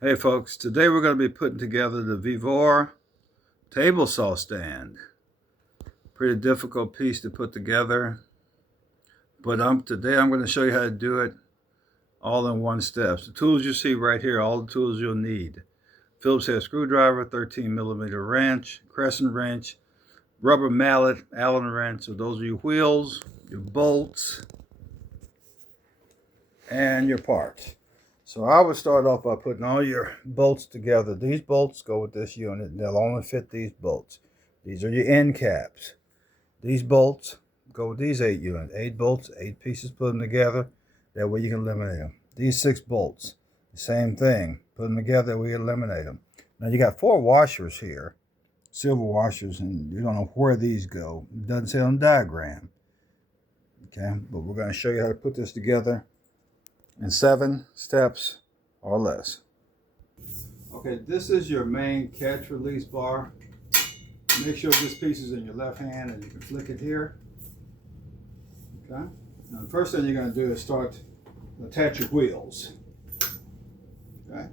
Hey folks, today we're going to be putting together the Vevoror table saw stand. Pretty difficult piece to put together, but today I'm going to show you how to do it all in one step. The tools you see right here, all the tools you'll need. Phillips head screwdriver, 13mm wrench, crescent wrench, rubber mallet, Allen wrench. So those are your wheels, your bolts, and your parts. So I would start off by putting all your bolts together. These bolts go with this unit. They'll only fit these bolts. These are your end caps. These bolts go with these 8 units. 8 bolts, 8 pieces, put them together. That way you can eliminate them. These 6 bolts, the same thing. Put them together, that way you eliminate them. Now you got 4 washers here, silver washers, and you don't know where these go. It doesn't say on the diagram. Okay, but we're going to show you how to put this together in 7 steps or less. Okay, this is your main catch release bar. Make sure this piece is in your left hand and you can flick it here. Okay, now the first thing you're going to do is start to attach your wheels. Okay,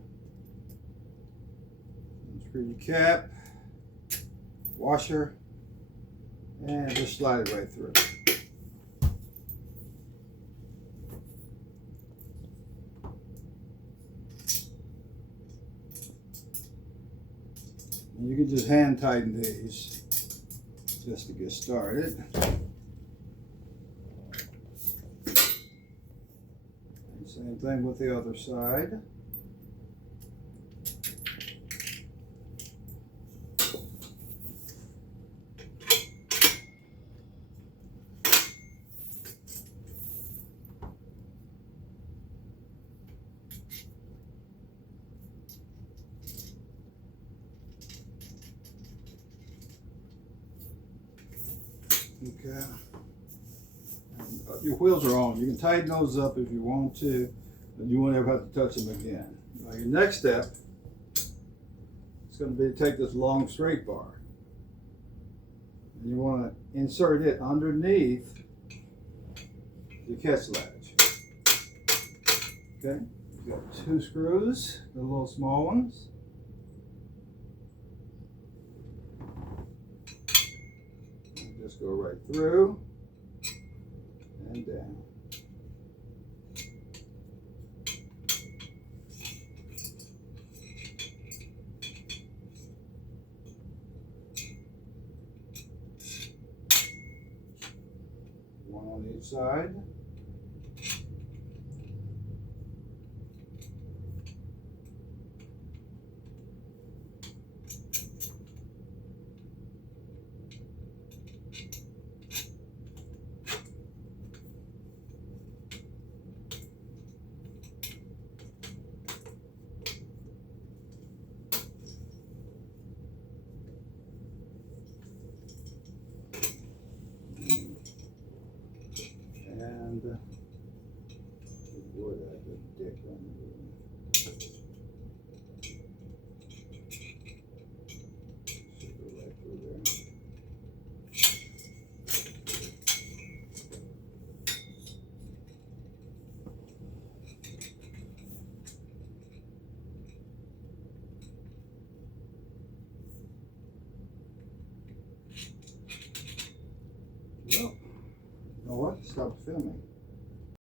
screw your cap, washer, and just slide it right through. And you can just hand tighten these just to get started. And same thing with the other side. Okay, and your wheels are on. You can tighten those up if you want to, but you won't ever have to touch them again. Now your next step is going to be to take this long straight bar, and you want to insert it underneath your catch latch. Okay, you've got 2 screws, the little small ones. Just go right through and down. One on each side. And boy, that good dick on the right through there. Well, you know what? Stop filming.